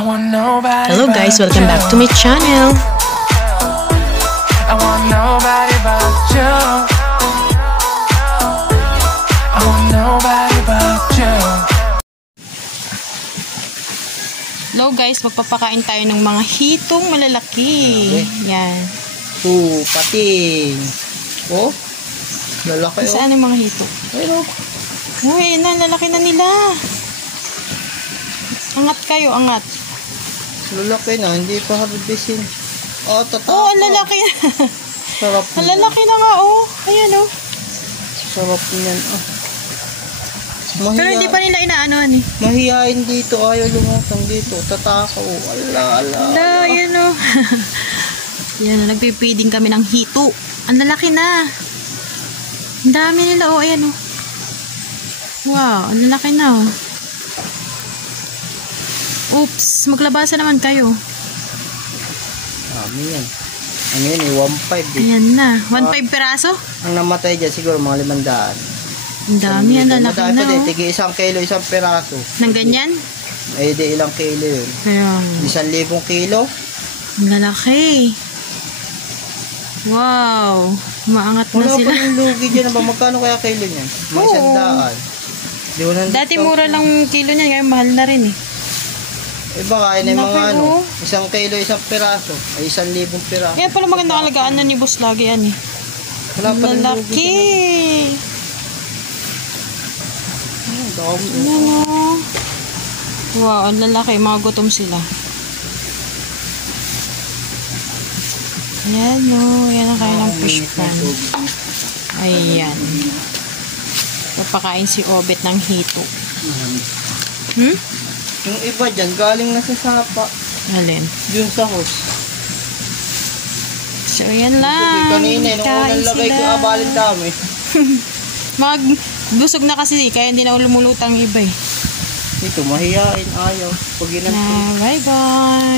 Hello guys, welcome back to my channel. Hello guys, magpapakain tayo ng mga hitong malalaki. Yan. Pating. Lalaki. Saan yung mga hito? Ayun. Uy, lalaki na nila. Angat kayo, angat. Lalaki na, hindi pa harbisin. Tatapos. Ang lalaki na. Sarap Ang lalaki na nga, Ayan, Sarap niyan, Pero hindi pa nila inaanoan, Mahihain dito, ayaw lumutang dito. Tatakaw, ala. Ayan, Yan, nagpipiding kami ng hito. Ang lalaki na. Ang dami nila, ayan, Wow, ang lalaki na, Oops, maglabasa naman kayo. Dami yan. Ano yan, 1.5. Ayan na, 1.5 peraso? Ang namatay dyan, siguro mga 500. Ang dami, ang lalaki na, Tigi 1 kilo, 1 peraso. Nang ganyan? Ay, di ilang kilo yun. Kaya, 1,000 kilo. ang lalaki. Wow, maangat na Wala sila. pa yung lugi dyan. Magkano kaya kilo niyan? Mga 100. Dati mura lang kilo niyan, ngayon mahal na rin, Baka yun yung mga 1 kilo, 1 peraso. Ay 1,000 peraso. Kaya pala maganda kalagaan na ni Boss lagi yan, Wala pa rin lugi lalaki. dyan. Wow, ang lalaki. Mga gutom sila. Ayan, Yan ang kaya ng fish pan. Ayan. Papakain si Obet ng hito. Yung iba dyan, galing na sa sapa. Alin? Yun sa host. So, yan lang. Kanina, nung unang lagay ko, abalin dami. Busog na kasi, kaya hindi na lumulutang iba, Ito, mahihain, ayaw. Pag Bye-bye.